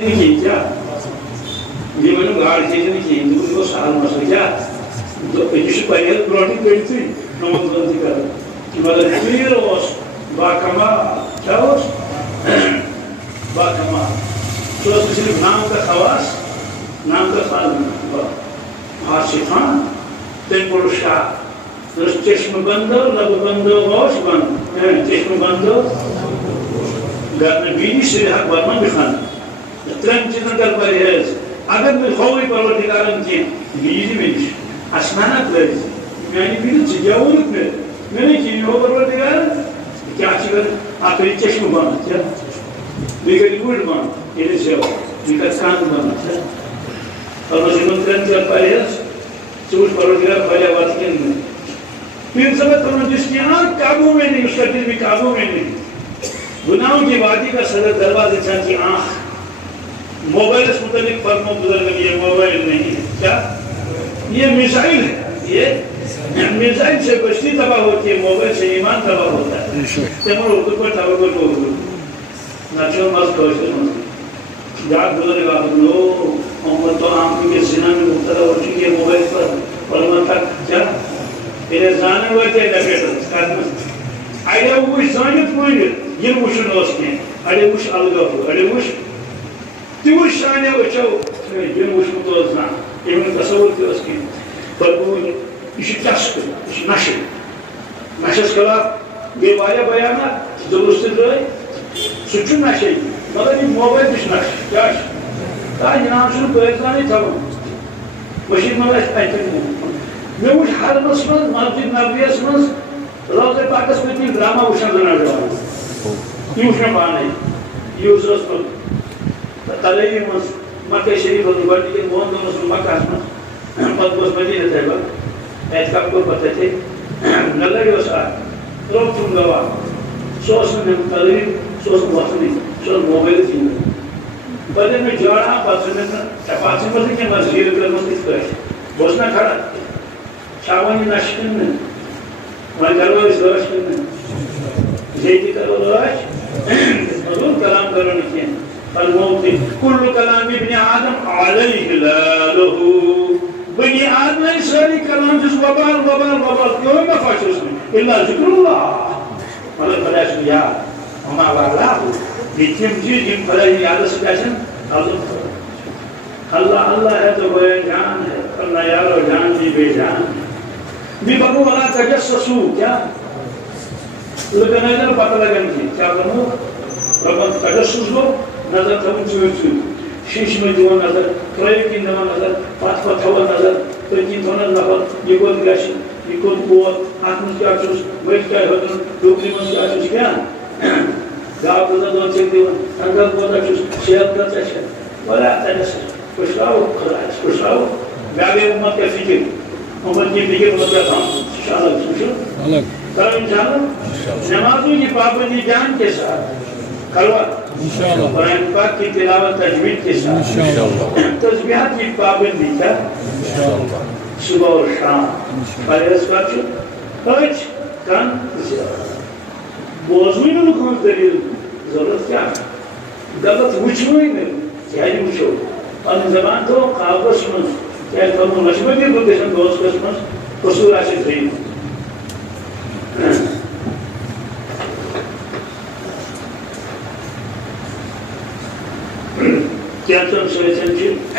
کیا یہ میں گاڑ چیز نہیں کی ان کو سال مسئلہ کیا تو یہ پہلے بروٹی کرتی نماز غلطی کر مگر پیر اس باکما کیا اس باکما تو اس صرف نام کا خواص نام کا خاص آصفان تیمور شاہ چشم بندو لب بندو گوش بند چشم بندو گھر میں بیوی سے حق برما بخان ترم چیزن کر پرہیز اگر میں خوی پروردگارن کی بیوی میں اسنانت لرز میانی بیوی سے جاورت میں نے کی ہو پروردگار کیا چیز آخری چشم بند کیا بیگری گوڑ بند یہ سے ہو بیگر کان بند اور مسلمان ترم چیزن پرہیز چوش پروردگار پہلے آواز کے اندر پھر سبت کرنا جس کی آنکھ قابو میں نہیں اس کا دل بھی قابو میں نہیں گناہوں کی وادی کا صدر دروازے انسان کی آنکھ موبائل اس متعلق فرمو بزرگ یہ موبائل نہیں ہے کیا یہ میزائل ہے یہ میزائل سے بشتی تباہ ہوتی ہے موبائل سے ایمان تباہ ہوتا ہے تیمور حکر پر توقع کو نچو مست کوشش مست جاگ بزرگ آپ لو محمد تو آنکھ کے سینہ میں مبتلا ہو چکی ہے موبائل پر علماء تک کیا میرے زانے ہوئے تھے ڈیفیٹر اڑے وش زانت پورت یہ وشن اس کے اڑے وش الگا ہو اڑے وش تیوش شانے وچو یہ وش تو زان یہ تصور تھی اس کی بلکہ یہ چسک یہ نشہ نشس خلاف بے وایا بیانات درست درائے سچو نشے مگر یہ موبائل تش نشہ کیا تا جناب سن پریزانی تھا مشید مگر ایتن میں وش حرمس من مسجد نبویس من روزے پاکس میں تین ڈرامہ وشن زنا جوان یہ وشن بانے یہ وشن پر تلیوی من مکہ شریف ہوتی بڑی کے موہن دونوں سے مکہ اسمان پت بس مدینہ تھے بل اعتقاب کو پتے تھے نلگی وسا روک تم گوا سوس میں تلیوی سوس موسمی سوس موبیل تھی بلے میں جوڑا پاس میں کہ مسجد کر مسجد کرے بوسنا کھڑا شاوانی نشکن میں وہاں کرو اس روش کرنے زیدی کرو روش حضور کلام کرو نکیے فالموتی کل کلام ابن آدم علیہ لالہو بنی آدم ہے ساری کلام جس وبال کیوں مفاش اس میں اللہ ذکر اللہ ملک فلاش بیا وما والاہو بیتیم جی جن فلاحی یاد سے پیشن اللہ ہے تو بے جان ہے اللہ یارو جان بھی بے جان ہے بھی بابو والا تجسسو کیا لیکن نظر پتہ لگن کی کیا بنو ربن تجسس لو نظر تھم چوچو شیش میں جو نظر کرے کی نہ نظر پات پات ہوا نظر تو کی تھونا نفر یہ کو گاش یہ کو بہت آتم کیا چوس ویٹ کیا ہوتا ڈوبلی من کیا چوس کیا گاو کو دو چیک دیو انگل کو چوس شیئر کرتا ہے ولا تجسس کشاو خلاص کشاو گاوی امت کا فکر محمد کی فکر مطلب ہم انشاءاللہ سوچو کرو انشاءاللہ نمازوں کی پابندی جان کے ساتھ خلوت قرآن پاک کی تلاوت تجوید کے ساتھ تسبیحات کی پابندی کیا صبح اور شام پہلے چھو پچ کن بوزوئی نو کون دلیل ضرورت کیا غلط وچھوئی نہیں کیا ہی وچھو اور زبان تو قابش من کیا فرمو مشمدی کو دیشن دوست قسمت قصور آشد رہی کیا تم سوچن چیز